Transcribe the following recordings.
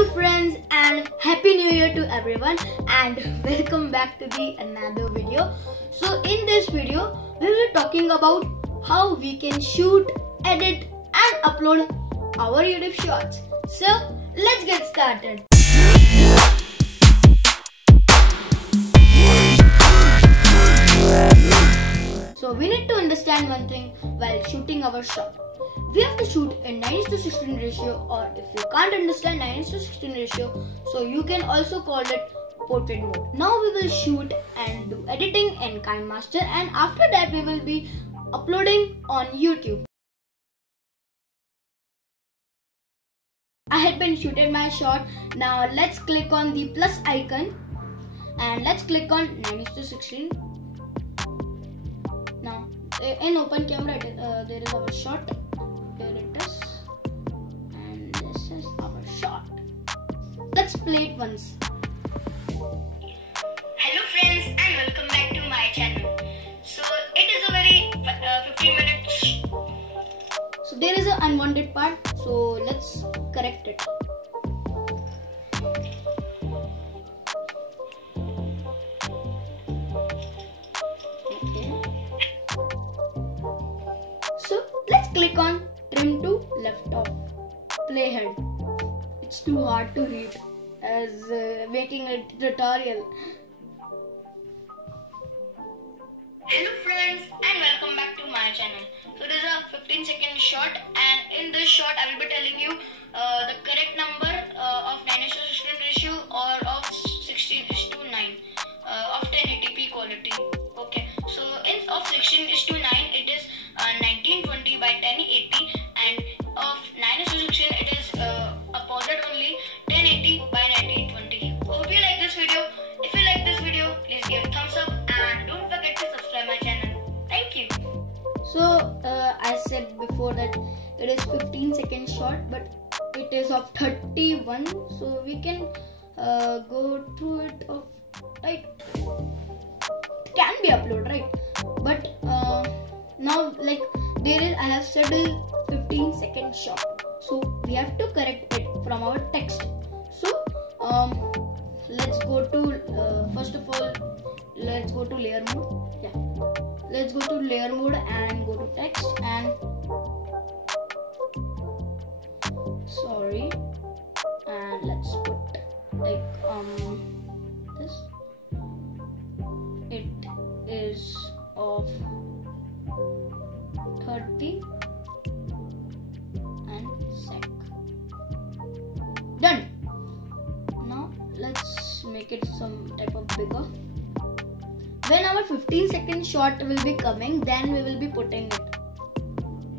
Hello friends and Happy New Year to everyone, and welcome back to another video. So in this video we will be talking about how we can shoot, edit and upload our YouTube shorts. So let's get started. So we need to understand one thing while shooting our short. We have to shoot in 9:16 ratio, or if you can't understand 9:16 ratio, so you can also call it portrait mode. Now we will shoot and do editing in KINEMASTer, and after that we will be uploading on YouTube. I had been shooting my shot. Now let's click on the plus icon and let's click on 9:16. Now in open camera there is our shot. Here it is, and this is our shot. Let's play it once. Hello friends and welcome back to my channel. So it is a very 15 minutes. So there is an unwanted part, so let's correct it. Okay. So let's click on trim to left off playhead. It's too hard to read as making a tutorial. Hello friends and welcome back to my channel. So this is a 15-second shot, and in this shot I will be telling you the correct number of 9:16 ratio or of 16:9 of 1080p quality. Okay, so in of 16:9 it is 1920 by 1080, and of 9:16 it is opposite only 1080 by 1920. Hope you like this video. If you like this video, please give a thumbs up and don't forget to subscribe my channel. Thank you. So I said before that it is 15-second shot, but it is of 31, so we can go through it of like it can be uploaded, right? But now like there is, I have said a 15-second shot, so we have to correct it from our text. So let's go to first of all let's go to layer mode. Let's go to layer mode and go to text and and let's put like this. It is of 30 and sec. Done. Now let's make it some type of bigger. When our 15-second shot will be coming, then we will be putting it.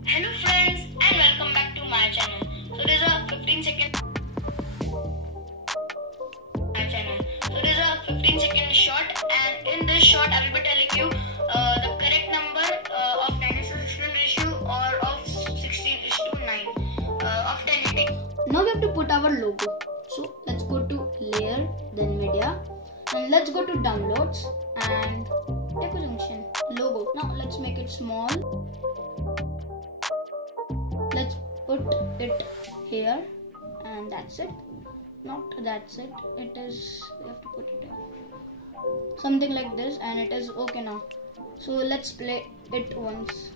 Hello friends and welcome back to my channel. So this is a 15-second shot, and in this shot I will be telling you the correct number of 9:16 ratio or of 16:9 of 1080. Now we have to put our logo. So let's go to layer, then media, and let's go to downloads and Deco Junction logo. Now let's make it small. Let's put it here, and that's it. Not that's it. It is, we have to put it here. Something like this, and it is okay now. So let's play it once.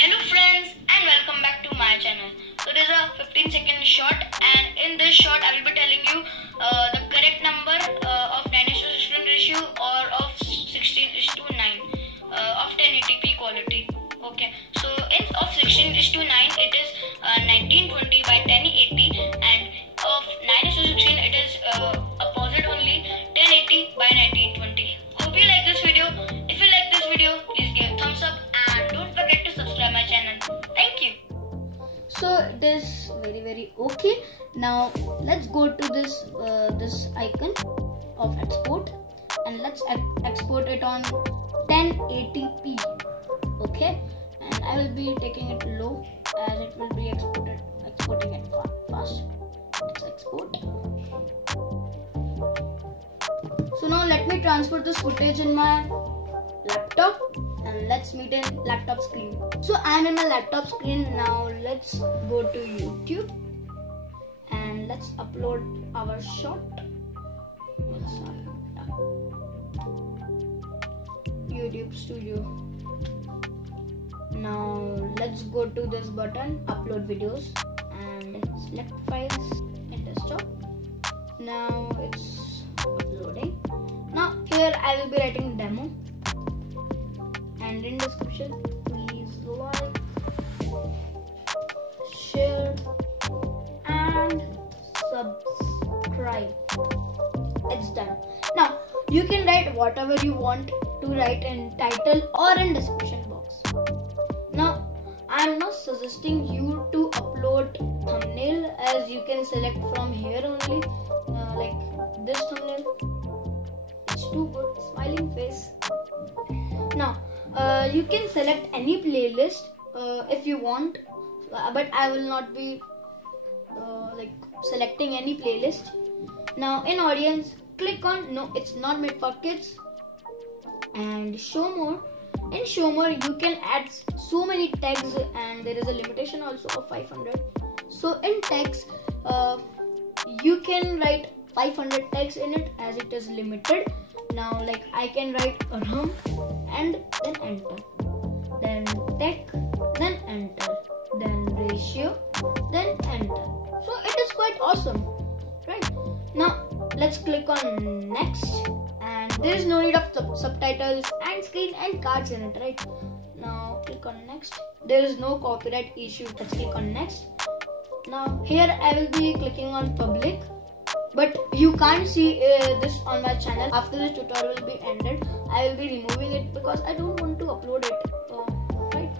Hello friends and welcome back to my channel. So this is a 15-second shot, and in this shot I will be telling you the correct number of 9:16 ratio or of 16:9 of 1080p quality. Okay, so in of 16:9 it is 1920 by 1080, and of 9:16 it is opposite only 1080 by 1920. Hope you like this video. If you like this video, please give a thumbs up and don't forget to subscribe my channel. Thank you. So it is very okay. Now let's go to this icon of export, and let's export it on 1080p. Okay, and I will be taking it low as it will be exporting it fast. Let's export. So now let me transfer this footage in my laptop, and let's meet in laptop screen. So I'm in my laptop screen now. Let's go to YouTube and let's upload our shot. YouTube Studio. Now let's go to this button, upload videos, and select files in desktop. Now it's uploading. Now here I will be writing demo, and in description please like, share and subscribe. It's done. Now you can write whatever you want to write in title or in description box. Now I am not suggesting you to upload thumbnail, as you can select from here only, like this thumbnail. It's too good, smiling face. Now you can select any playlist if you want, but I will not be like selecting any playlist. Now in audience, click on no, it's not made for kids, and show more. In show more you can add so many tags, and there is a limitation also of 500. So in tags you can write 500 tags in it, as it is limited. Now like I can write Arham and then enter, then tech, then enter, then ratio, then enter. So it is quite awesome, right? Now let's click on next, and there is no need of subtitles and screen and cards in it, right? Now click on next. There is no copyright issue. Let's click on next. Now here I will be clicking on public, but you can't see this on my channel. After this tutorial will be ended, I will be removing it because I don't want to upload it, right?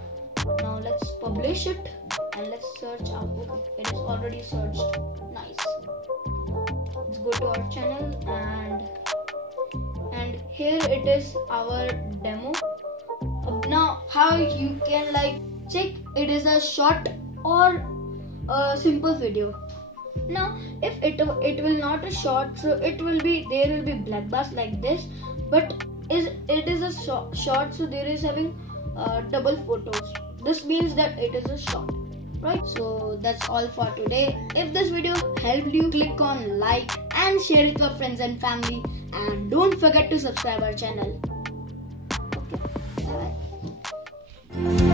Now let's publish it and let's search out. Okay, it is already searched. Nice. Let's go to our channel, and here it is our demo. Now how you can like check it is a short or a simple video. Now if it will not a short, so it will be, there will be black bars like this, but it is a short, so there is having double photos. This means that it is a short, right? So that's all for today. If this video helped you, click on like and share it with your friends and family, and don't forget to subscribe our channel. Okay, bye bye.